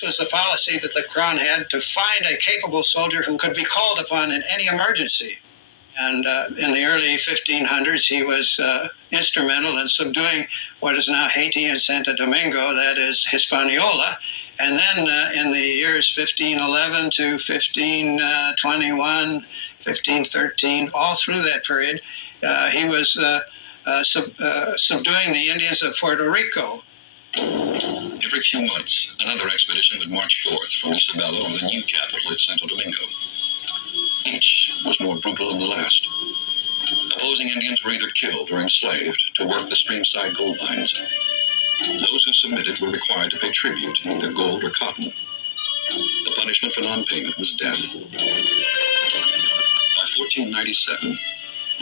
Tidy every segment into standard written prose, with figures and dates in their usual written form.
This was the policy that the Crown had, to find a capable soldier who could be called upon in any emergency. And in the early 1500s, he was instrumental in subduing what is now Haiti and Santo Domingo, that is Hispaniola. And then in the years 1511 to 1521, 1513, all through that period, he was subduing the Indians of Puerto Rico. Every few months, another expedition would march forth from Isabela, or the new capital, at Santo Domingo. Each was more brutal than the last. Opposing Indians were either killed or enslaved to work the streamside gold mines. Those who submitted were required to pay tribute in either gold or cotton. The punishment for non-payment was death. By 1497,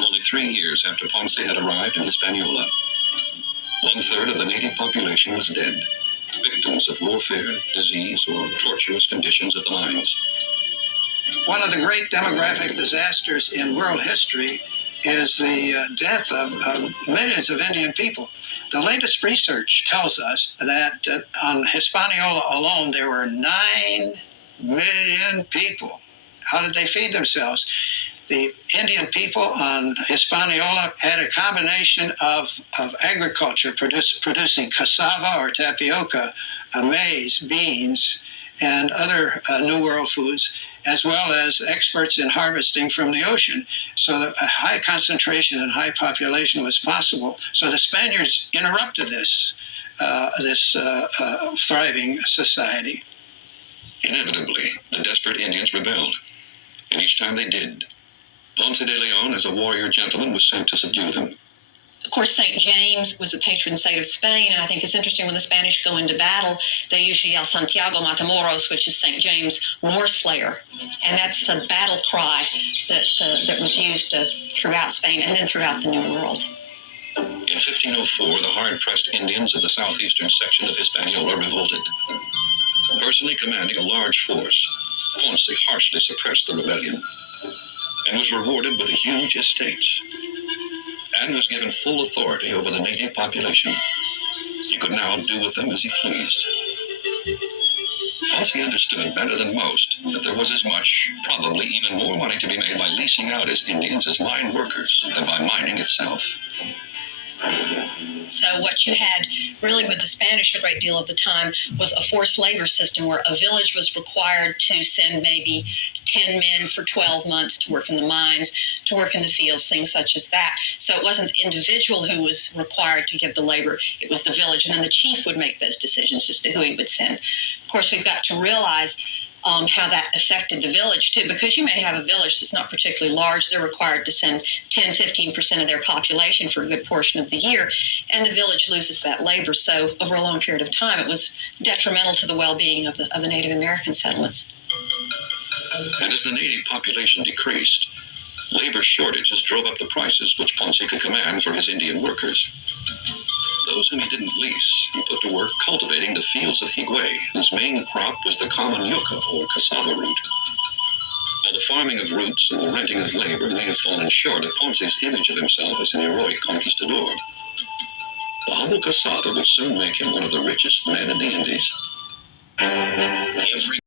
only 3 years after Ponce had arrived in Hispaniola, 1/3 of the native population was dead, victims of warfare, disease, or torturous conditions at the mines. One of the great demographic disasters in world history is the death of millions of Indian people. The latest research tells us that on Hispaniola alone, there were 9 million people. How did they feed themselves? The Indian people on Hispaniola had a combination of agriculture, producing cassava or tapioca, maize, beans, and other New World foods, as well as experts in harvesting from the ocean. So that a high concentration and high population was possible. So the Spaniards interrupted this thriving society. Inevitably, the desperate Indians rebelled, and each time they did, Ponce de Leon, as a warrior gentleman, was sent to subdue them. Of course, St. James was the patron saint of Spain, and I think it's interesting when the Spanish go into battle, they usually yell Santiago Matamoros, which is St. James, Moor Slayer. And that's a battle cry that was used throughout Spain and then throughout the New World. In 1504, the hard-pressed Indians of the southeastern section of Hispaniola revolted. Personally commanding a large force, Ponce harshly suppressed the rebellion and was rewarded with a huge estate, and was given full authority over the native population. He could now do with them as he pleased. Ponce understood better than most that there was as much, probably even more money to be made by leasing out his Indians as mine workers than by mining itself. So what you had really with the Spanish a great deal of the time was a forced labor system where a village was required to send maybe 10 men for 12 months to work in the mines, to work in the fields, things such as that. So it wasn't the individual who was required to give the labor, it was the village. And then the chief would make those decisions as to who he would send. Of course, we've got to realize how that affected the village, too, because you may have a village that's not particularly large. They're required to send 10-15% of their population for a good portion of the year, and the village loses that labor. So over a long period of time, it was detrimental to the well-being of the Native American settlements. And as the native population decreased, labor shortages drove up the prices which Ponce could command for his Indian workers. Those whom he didn't lease, he put to work cultivating the fields of Higüey, whose main crop was the common yucca, or cassava root. While the farming of roots and the renting of labor may have fallen short of Ponce's image of himself as an heroic conquistador, the humble cassava would soon make him one of the richest men in the Indies. Every